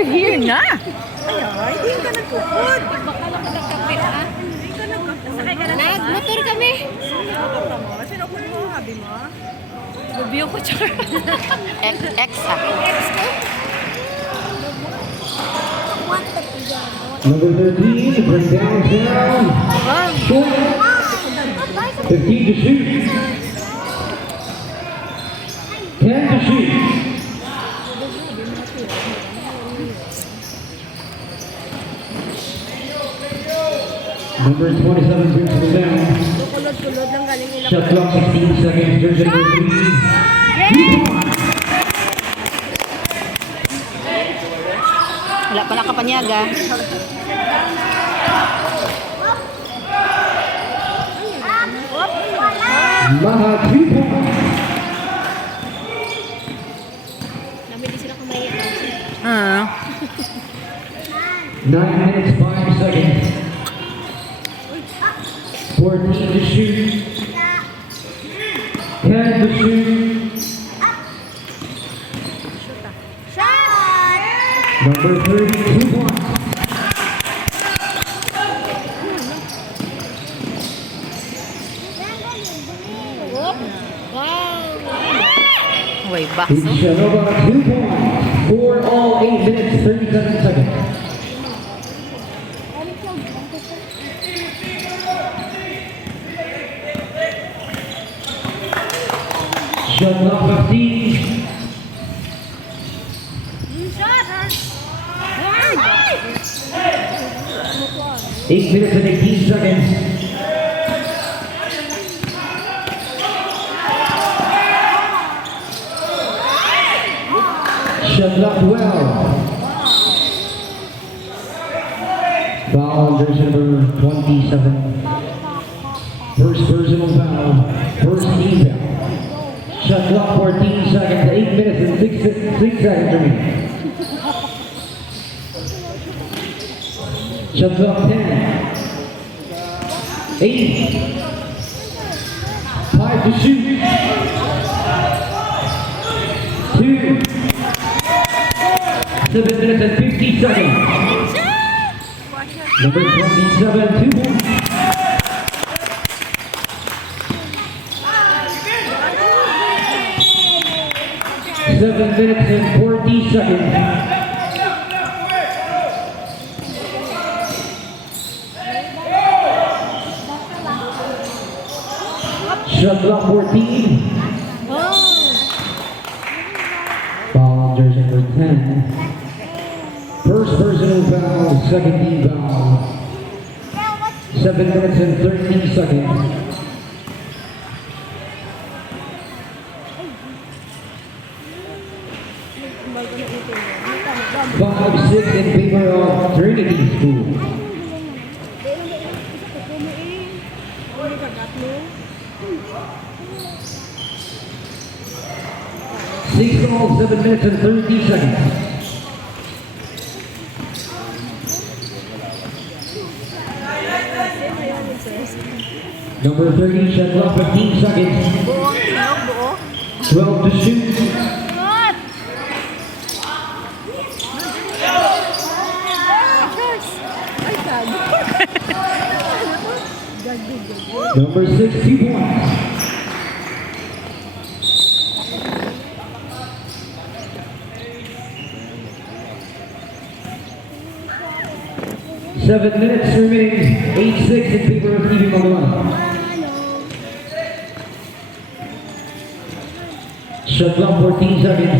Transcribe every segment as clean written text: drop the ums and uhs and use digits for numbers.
You're here na. Ay, hindi ka nagpupod. Baka lang magkakapit, ha? Hindi ka nagpupod. Nagmotor kami. Sino po mo, habi mo? Review ko, char. X, ha? X ko? Number 13, bring down. Short. 15 to shoot. 10 to shoot. Number 27 brings it down. Kulod-kulod lang galing nila. Shot clock 16 seconds. Jersey number 3. Wala pala kapanyaga. Maha 3 points. Namili sila kumain. 9 minutes, 5 seconds. 14 to shoot. 10 to shoot. Number 32 points. Uy, Each bakso. Shanova 2 points. For all 8 minutes, 37 seconds. Shot clock 15. Eight minutes and 18 seconds. Shot clock 12. Foul on jersey number 27. First personal foul. First team foul. Shot clock 14 seconds. 8 minutes and 6 seconds remaining. Shot clock 10. 8. 5 to shoot. 2. 7 minutes and 50 seconds. Number 27, 2 points. Seven minutes and 40 seconds. Shot clock 14. Foul on jersey number 10. First personal foul, second team foul. 7 minutes and 13 seconds. 5-6 in favor of Trinity School. 6 all, 7 minutes and 30 seconds. Number 30, shot clock 15 seconds. 12 to shoot. Number 6, 2 points. Seven minutes remaining. 8-6 in favor of Team Magalona. Shot clock 14 seconds.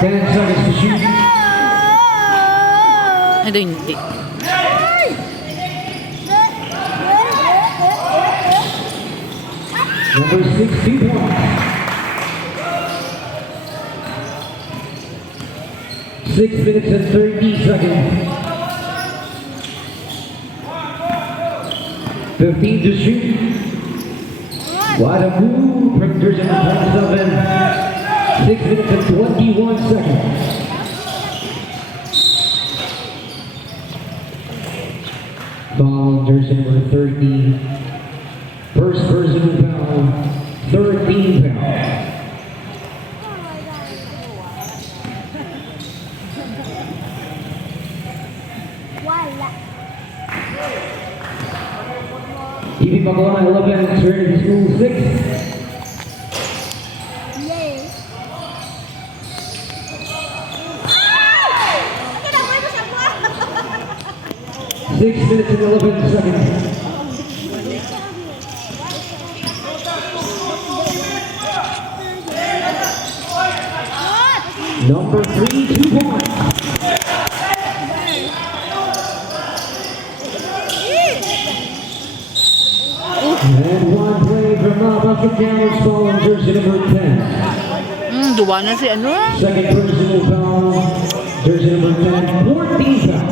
10 seconds to shoot. Ito hindi. Number 6, 2 points. 6 minutes and 30 seconds. 15 to shoot. What a move from jersey number 27. 6 minutes and 21 seconds. Foul on jersey number 30. First personal foul. Third team foul. TV Magalona 11, Trinity School 6. Yay! 6 minutes and 11 seconds. Number 3, 2 points. And one play from Basket Challenge foul, jersey number 10. Duwa na si ano? Second personal foul, jersey number 10, 14 foul.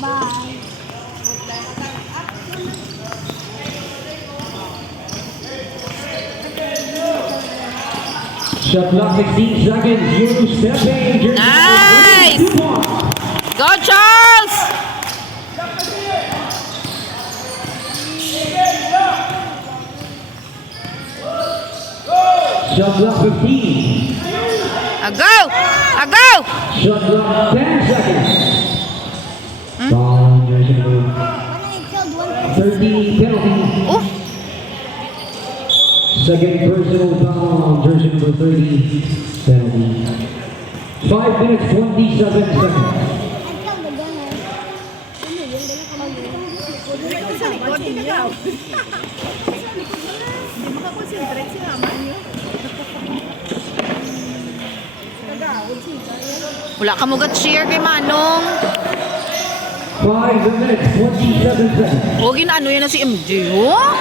Bye. Shot clock 16 seconds. You stepping. Jersey Nice! number 2 points. Go, Charles! Shot clock 15. A go! A go! Shot clock 10 seconds. Foul, jersey number 13 penalty. Oh, Second personal foul on jersey number 30 penalty. 5 minutes 27 seconds. Sa likod, ikaw. Hindi makakonsentrate si mama niyo. Nagawad siya. wala ka mo cheer kay Manong. 5 minutes 27 seconds. O, ginaano yan na si MJ, oh?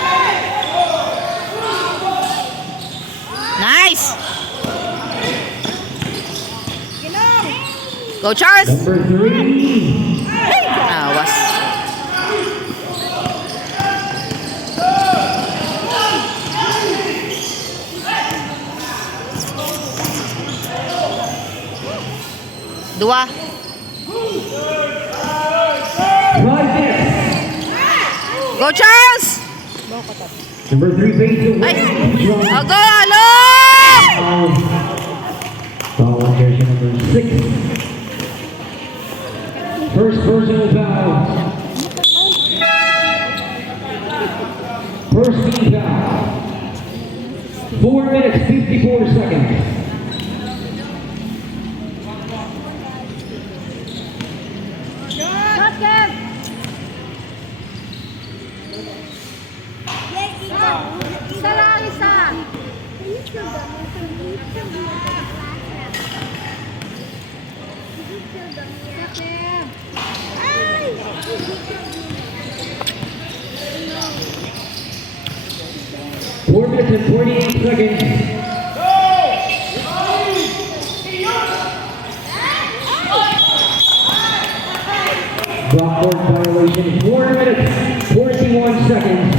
Nice! Go, Charles! Number 3. Awas. Dua. 5 minutes. Go, Charles! Number 3 base away. Ay! Go, alo! Foul on jersey number 6. First personal foul. First team foul. 4 minutes 54 seconds. Four minutes and 48 seconds. Blackboard violation. 4 minutes 41 seconds.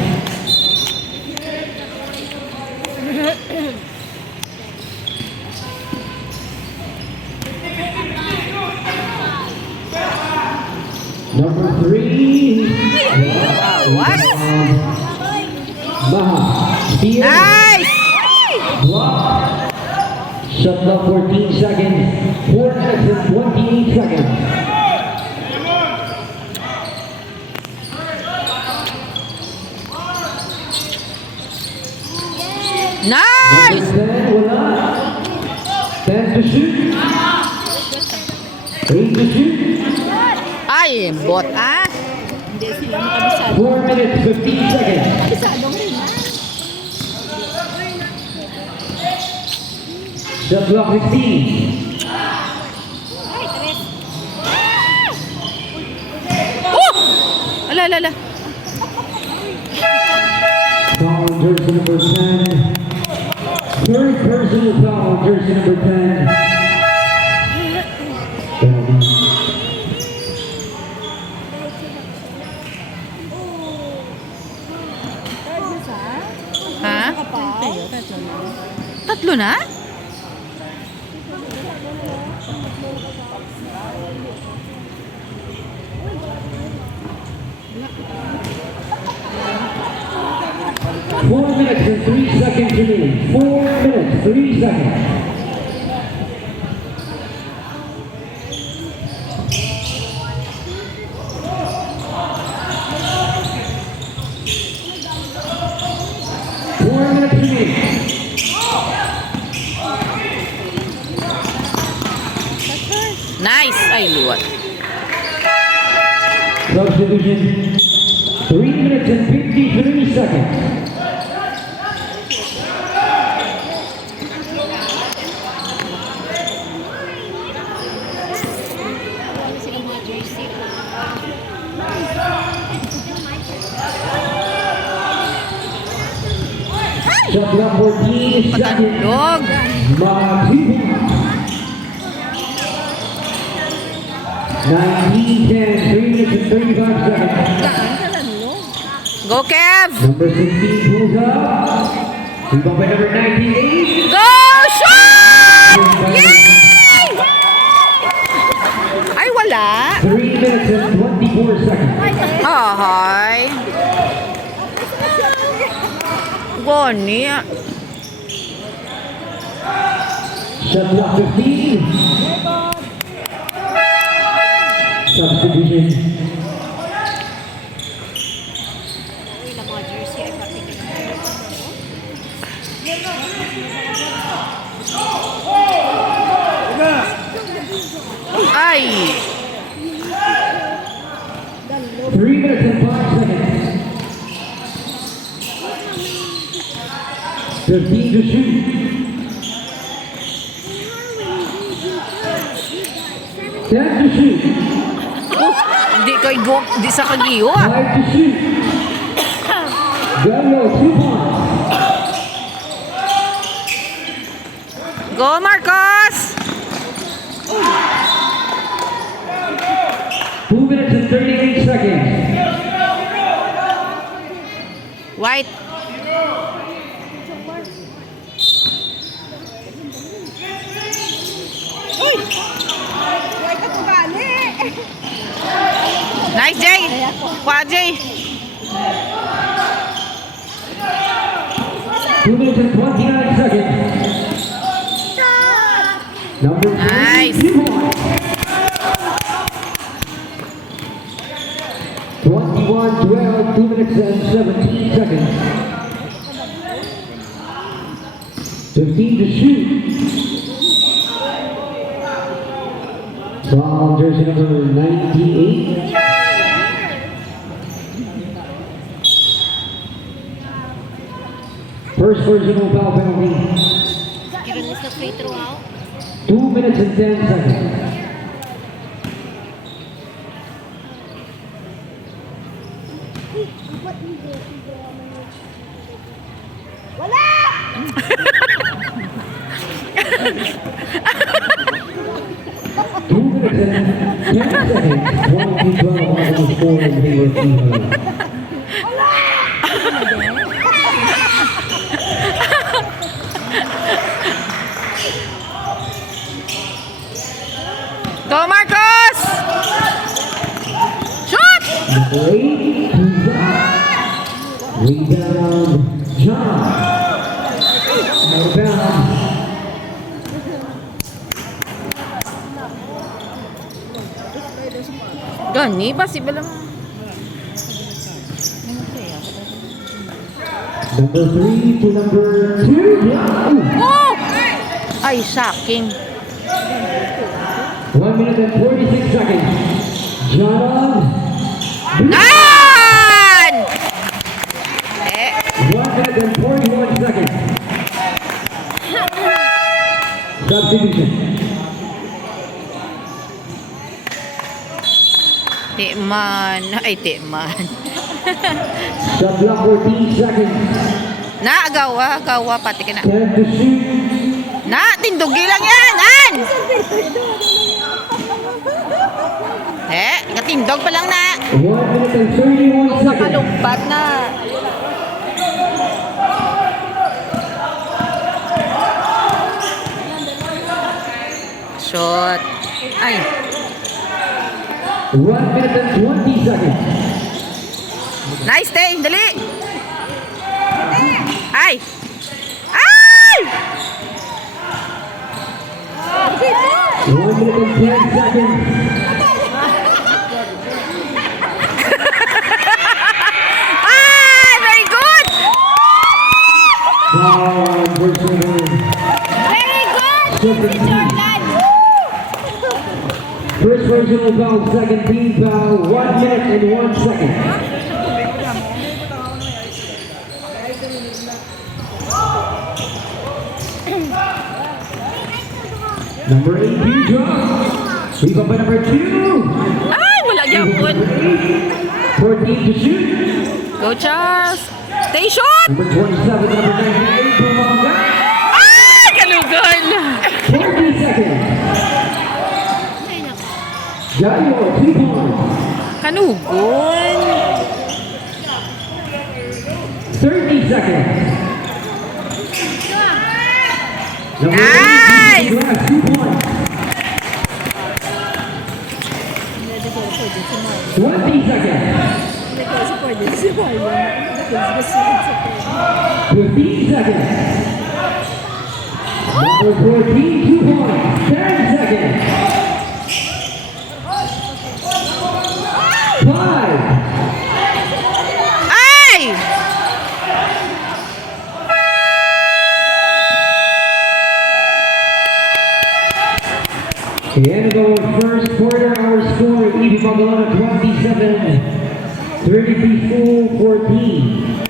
Number 3. What? Maha. Steal. Nice! Block. Shot clock 14 seconds. 4 minutes and 28 seconds. Nice! Number 10, wala. 10 to shoot. 8 to shoot. Ay, bot, ah! Hindi sila makabisado. 4 minutes 15 seconds. Kabisado rin na. Shot clock 16. Oh! Ala, ala, ala. Foul on jersey number 10. Third personal foul on jersey number 10. Penalty. Ha? Tatlo na? 4 minutes and 3 seconds remaining. 4 minutes, 3 seconds. Nice! Ay, liwat. Substitution, 3 minutes and 53 seconds. Shot clock 14 seconds. Dog! Magalona. 19-10, 3 minutes and 35 seconds. Go, Kev! Number 16 pulls up. Rebound by number 19. Go! Shoot! Yay! Ay, wala. 3 minutes and 24 seconds. Ay. Goni. Shot clock 15. Substitution. Ay. 3 minutes and 5 seconds. 15 to shoot. 10 to shoot. Di kay go, di sa kagiyo 5 to shoot. Gallo, 2 points. Go, Marcos! 2 minutes and 38 seconds. White. Nice, Jay! Kwa, Jay! 2 minutes and 29 seconds. Number 3, Nice. 2 points. 21-12, 2 minutes and 17 seconds. 15 to shoot. Foul jersey number 98. First personal foul penalty. 2 minutes and 10 seconds. Go, Marcos! Shoot! Rebound, John. Rebound. Gani, possible lang. Number 3 to number 2. Oh! Ay, shocking. 1 minute and 46 seconds. John. Nan! 1 minute and 41 seconds. Substitution. Tikman. Ay, tikman. Shot clock 14 seconds. Na, gawa pati ka na. 10 to shoot. Na, tindugi lang yan, Nan! Katindog pa lang na. 1 minute and 31 seconds. Makalumpat na. Shot. Ay. 1 minute and 20 seconds. Nice, Tay. Dali. 1 minute and 10 seconds. Ah, very good. Foul on first number Very good! 17. First personal foul, second team foul, 1 minute and 1 second. Number 18 drop. Rebound by number 2. Ay, wala gyapon. 14 to shoot. Go Charles. Stay short. Number 27, number 98, Bumanga. Ah, kalugon. 40 seconds. Jayo, 2 points. Kanugon. 30 seconds. Number Nice. 18, Glass, 2 points. 20 seconds. 15 seconds. Number 14, 2 points. 10 seconds. 5. Ay! The end of the first quarter, our score, Magalona 27, 33 full 14.